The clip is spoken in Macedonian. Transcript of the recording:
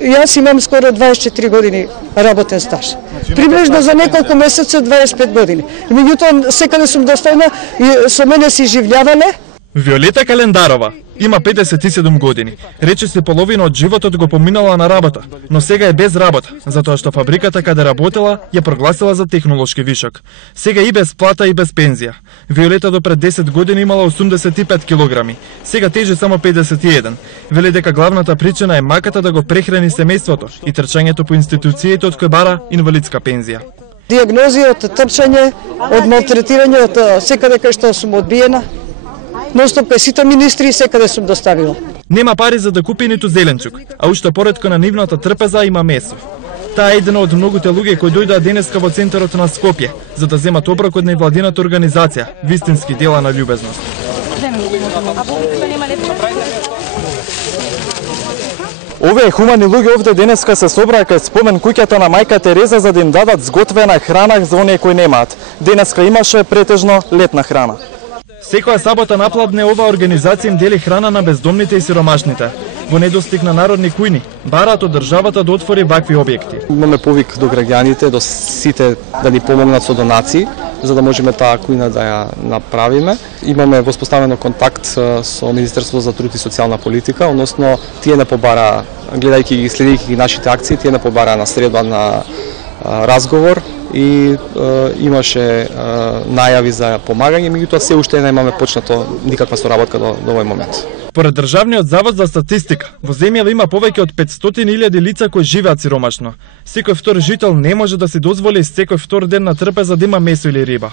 Јас имам скоро 24 години работен стаж. Приближно за неколку месеца 25 години. Меѓутоа секаде сум доставна и со мене се живљавале. Виолета Календарова има 57 години. Рече се половина од животот го поминала на работа, но сега е без работа, затоа што фабриката каде работела ја прогласила за технолошки вишок. Сега и без плата и без пензија. Виолета до пред 10 години имала 85 килограми, сега тежи само 51. Вели дека главната причина е маката да го прехрани семејството и трчањето по институциите од кој бара инвалидска пензија. Диагнози од трчање, од малтретирање, од секаде кај што сум одбиена. Ностоп кај сите министри секаде сум доставила. Нема пари за да купи ниту зеленчук, а уште поредко на нивната трпеза има месо. Таа е еден од многуте луѓе кои дојдоа денеска во центарот на Скопје за да земат оброк од невладината организација Вистински дела на љубезност. Овие хумани луѓе овде денеска се собраа кај спомен куќата на мајка Тереза за да им дадат зготвена храна за оние кои немаат. Денеска имаше претежно летна храна. Секоја сабота напладне оваа организација им дели храна на бездомните и сиромашните. Во недостиг на народни кујни, бараат од државата да отвори вакви објекти. Имаме повик до граѓаните, до сите да ни помогнат со донации, за да можеме таа кујна да ја направиме. Имаме воспоставено контакт со Министерството за труд и социјална политика, односно тие не побара, гледајќи ги, следејќи ги нашите акции, тие не побара на среда на разговор и имаше најави за помагање, меѓутоа се уште немаме почнато никаква соработка до овој момент. Според Државниот завод за статистика, во земјава има повеќе од 500.000 лица кои живеат сиромашно. Секој втор жител не може да си дозволи секој втор ден на трпеза да има месо или риба.